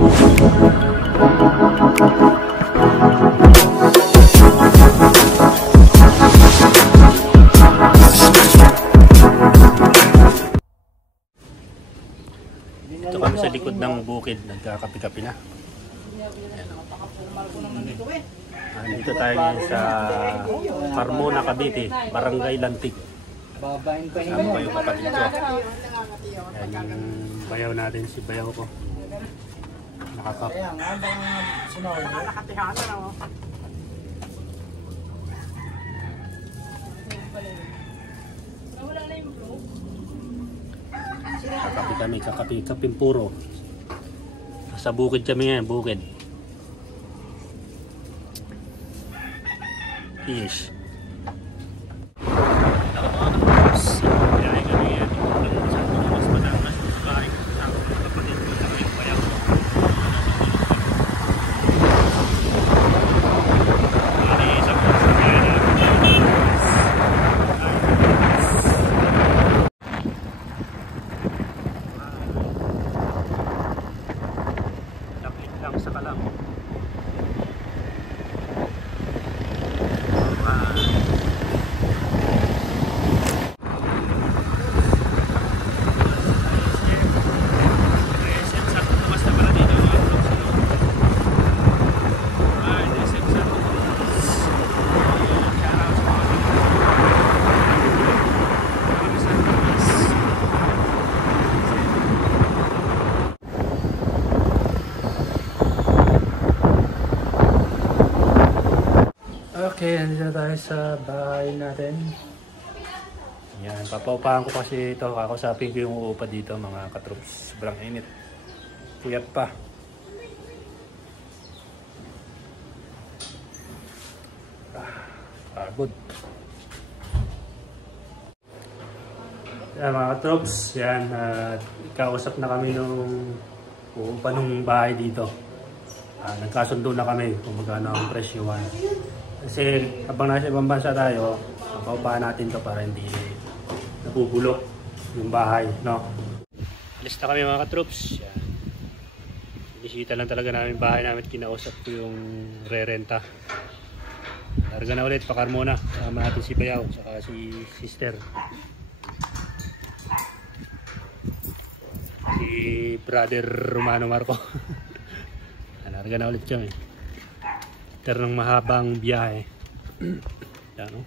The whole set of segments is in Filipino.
Ito kami sa likod ng bukid, nagkakapi-kapi na. Dito tayo ngayon sa Carmona, Cavite, Barangay Lantik. Kasama ko yung kapatid ko. Yan yung bayaw natin, si bayaw ko. Nakakap. Kakapi-kaping puro. Sa bukid kami ngayon, bukid. Fish. Okay, nandito na tayo sa bahay natin. Yan, papaupahan ko kasi ito. Kakusapin ko yung uupa dito mga katroops. Sobrang init. Puyat pa. Good. Yan mga katroops. Yan, kausap na kami nung uupa nung bahay dito. Nagkasundo na kami kung magkano ang presyo. Kasi habang nasa ibang bansa tayo, papaupahan natin to para hindi nabubulok yung bahay, no? Alis na kami mga katroops. Yan. Bisita lang talaga namin bahay namin. Kinausap ko yung re-renta. Larga na ulit pa Carmona. Sama natin si Bayaw saka si sister. Si brother Romano Marco. Larga na ulit kami. After ng mahabang biyahe. Yan o.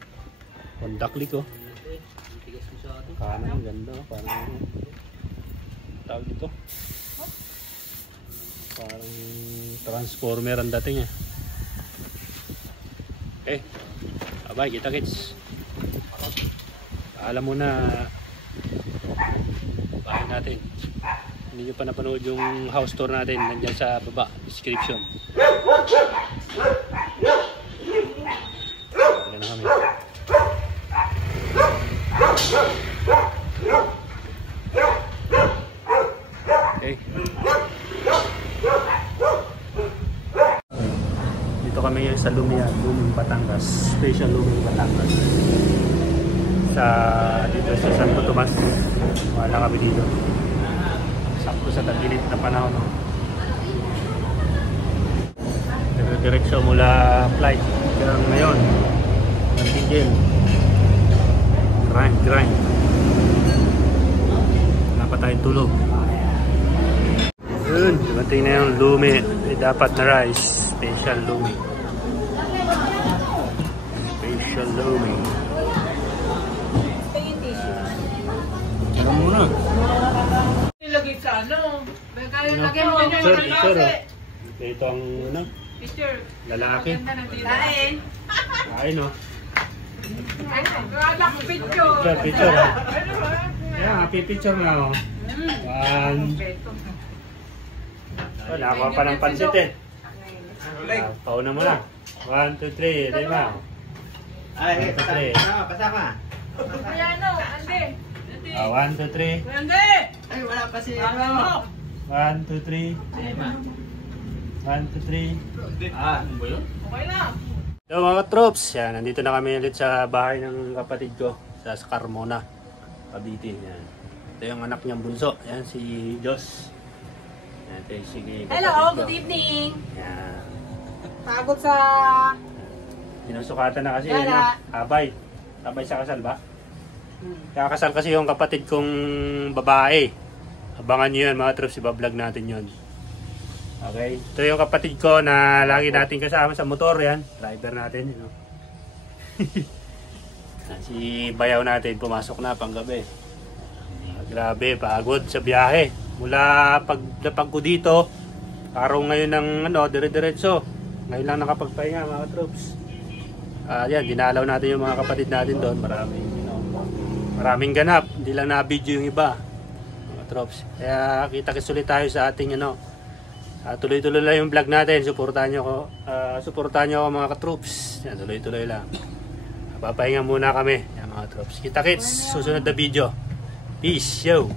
Kondakli ko. Kanan, ganda. Parang tawag dito. Parang transformer ang dating eh. Okay. Bye, kita kits. Alam mo na bahay natin. Hindi nyo pa napanood yung house tour natin. Nandyan sa baba, description. Ayan na kami. Okay. Dito kami ngayon sa Lumia, Luming Batangas. Special Luming Batangas. Dito sa Santo Tomas. Wala kami dito. Sakto sa tagilid na panahon. Direksyon mula flight hanggang ngayon. Nantigil. Grind. Wala pa tayong tulog. Yun, dumating na yung lumi. Dapat na rice. Special lumi. Special lumi. Ano muna? Lagi ka, ano? Lagyan mo din yung Picture. Ito ang picture. Lalaki. Kain. Kain o. Picture ha. Yeah, picture na o. Wala ako pa ng pansit eh. Pauna mo na. 1, 2, 3. Lima. Ay, pasama. Ayan o, ande. 1, 2, 3. Ande! Ay, wala pa si... 1, 2, 3. 1, 2, 3. Ano ba yun? Okay na. So mga troops, yan, nandito na kami ulit sa bahay ng kapatid ko sa Carmona, Cavite. Yan. Ito yung anak niyang bunso, yan si Jos. Ito yung sige. Hello, good evening. Yan. Pagod sa... Sinusukatan na kasi Wala. yun, no? Abay. Abay sa kasal ba? Kakasal kasi yung kapatid kong babae. Abangan nyo yun mga troops, iba-vlog natin yun. Okay. Ito yung kapatid ko na lagi natin kasama sa motor yan. Driver natin. You know? Si bayaw natin pumasok na panggabi. Grabe, pagod sa biyahe. Mula pagdapag ko dito, araw ngayon ng dire-diretso. Ngayon lang nakapagpahinga mga troops. Yan, dinalaw natin yung mga kapatid natin doon. Maraming ganap. Hindi lang na-video yung iba. Mga troops. Kaya kita-kits ulit tayo sa ating tuloy-tuloy lang yung vlog natin. Suportahan nyo ako mga ka-troops. Yan, tuloy-tuloy lang. Papahinga muna kami. Yan mga troops. Kita-kits, susunod na video. Peace, yo!